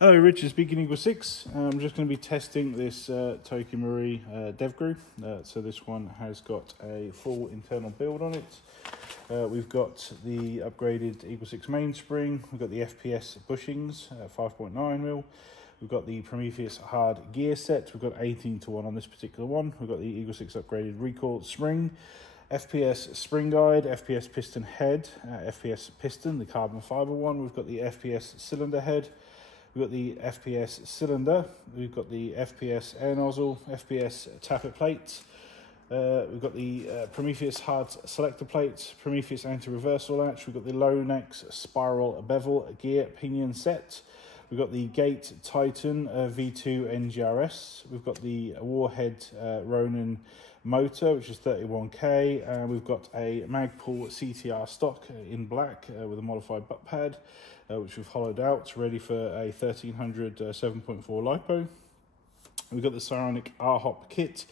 Hello, Richard speaking, Eagle 6. I'm just going to be testing this Tokyo Marui Devgru. So this one has got a full internal build on it. We've got the upgraded Eagle 6 mainspring. We've got the FPS bushings, 5.9mm. We've got the Prometheus hard gear set. We've got 18:1 on this particular one. We've got the Eagle 6 upgraded recoil spring, FPS spring guide, FPS piston head, FPS piston, the carbon fiber one. We've got the FPS cylinder head. We've got the FPS cylinder, we've got the FPS air nozzle, FPS tappet plates, we've got the Prometheus hard selector plates, Prometheus anti-reversal latch, we've got the Lonex Spiral Bevel gear pinion set, we've got the Gate Titawn V2 NGRS, we've got the Warhead Ronin motor, which is 31k, and we've got a Magpul CTR stock in black with a modified butt pad, which we've hollowed out, ready for a 1300 7.4 lipo. We've got the Psionic R hop kit,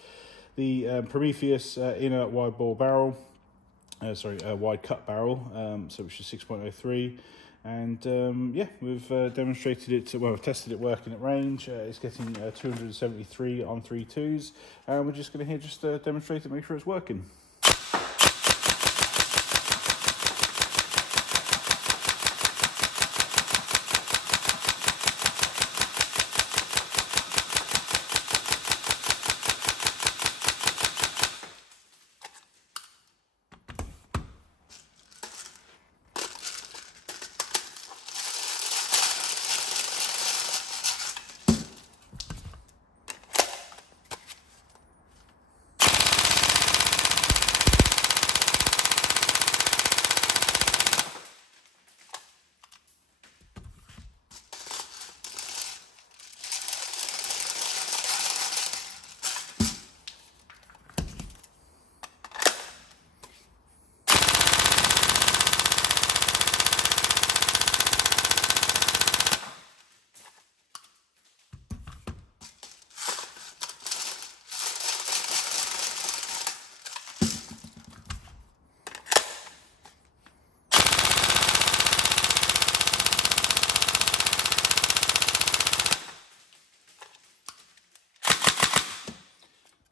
the Prometheus inner wide bore barrel, wide cut barrel, so which is 6.03. And yeah, we've demonstrated it, well, we've tested it working at range. It's getting 273 on 3.2s, and we're just going to just demonstrate it, make sure it's working.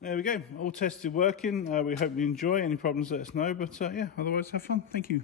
There we go, all tested working. We hope you enjoy. Any problems, let us know, but yeah, otherwise have fun. Thank you.